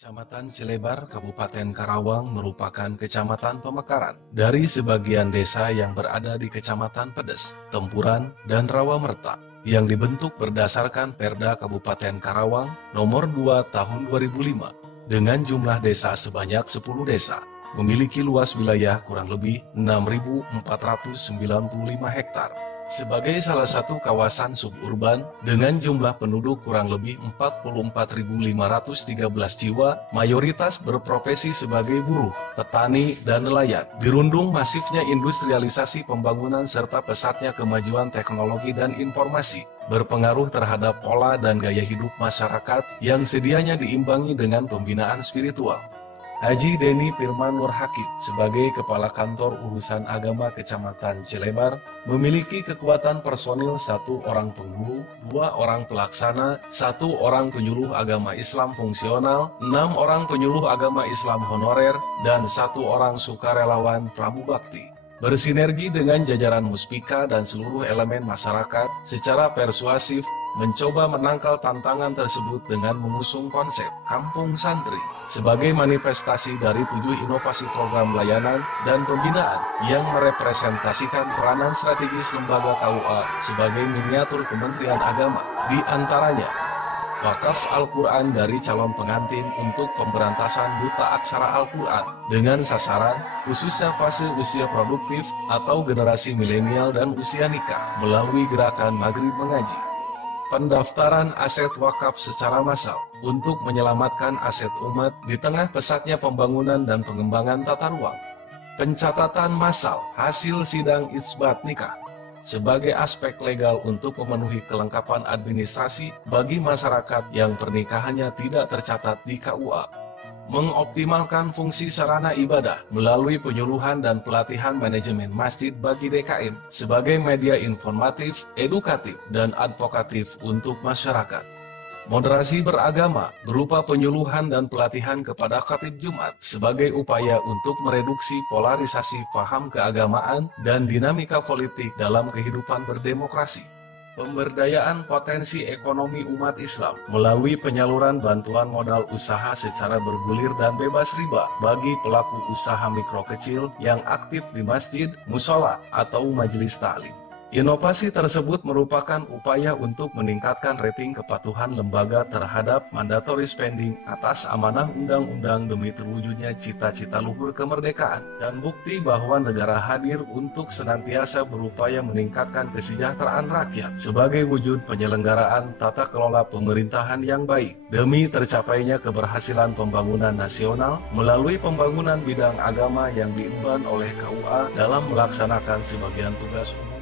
Kecamatan Cilebar, Kabupaten Karawang merupakan kecamatan pemekaran dari sebagian desa yang berada di Kecamatan Pedes, Tempuran, dan Rawamerta yang dibentuk berdasarkan Perda Kabupaten Karawang nomor 2 tahun 2005 dengan jumlah desa sebanyak 10 desa, memiliki luas wilayah kurang lebih 6.495 hektar. Sebagai salah satu kawasan suburban dengan jumlah penduduk kurang lebih 44.513 jiwa, mayoritas berprofesi sebagai buruh, petani, dan nelayan. Dirundung masifnya industrialisasi pembangunan serta pesatnya kemajuan teknologi dan informasi, berpengaruh terhadap pola dan gaya hidup masyarakat yang sedianya diimbangi dengan pembinaan spiritual. Haji Deni Firman Nur Hakim sebagai Kepala Kantor Urusan Agama Kecamatan Cilebar memiliki kekuatan personil 1 orang penghulu, 2 orang pelaksana, 1 orang penyuluh agama Islam fungsional, 6 orang penyuluh agama Islam honorer, dan 1 orang sukarelawan pramubakti. Bersinergi dengan jajaran Muspika dan seluruh elemen masyarakat secara persuasif mencoba menangkal tantangan tersebut dengan mengusung konsep Kampung Santri sebagai manifestasi dari 7 inovasi program layanan dan pembinaan yang merepresentasikan peranan strategis lembaga KUA sebagai miniatur Kementerian Agama, di antaranya wakaf Al-Quran dari calon pengantin untuk pemberantasan buta aksara Al-Quran dengan sasaran khususnya fase usia produktif atau generasi milenial dan usia nikah melalui gerakan Maghrib Mengaji. Pendaftaran aset wakaf secara massal untuk menyelamatkan aset umat di tengah pesatnya pembangunan dan pengembangan tata ruang. Pencatatan massal hasil sidang isbat nikah sebagai aspek legal untuk memenuhi kelengkapan administrasi bagi masyarakat yang pernikahannya tidak tercatat di KUA. Mengoptimalkan fungsi sarana ibadah melalui penyuluhan dan pelatihan manajemen masjid bagi DKM sebagai media informatif, edukatif, dan advokatif untuk masyarakat. Moderasi beragama berupa penyuluhan dan pelatihan kepada khatib Jumat sebagai upaya untuk mereduksi polarisasi paham keagamaan dan dinamika politik dalam kehidupan berdemokrasi. Pemberdayaan potensi ekonomi umat Islam melalui penyaluran bantuan modal usaha secara bergulir dan bebas riba bagi pelaku usaha mikro kecil yang aktif di masjid, musola, atau majelis taklim. Inovasi tersebut merupakan upaya untuk meningkatkan rating kepatuhan lembaga terhadap mandatory spending atas amanah undang-undang demi terwujudnya cita-cita luhur kemerdekaan dan bukti bahwa negara hadir untuk senantiasa berupaya meningkatkan kesejahteraan rakyat sebagai wujud penyelenggaraan tata kelola pemerintahan yang baik demi tercapainya keberhasilan pembangunan nasional melalui pembangunan bidang agama yang diemban oleh KUA dalam melaksanakan sebagian tugas umum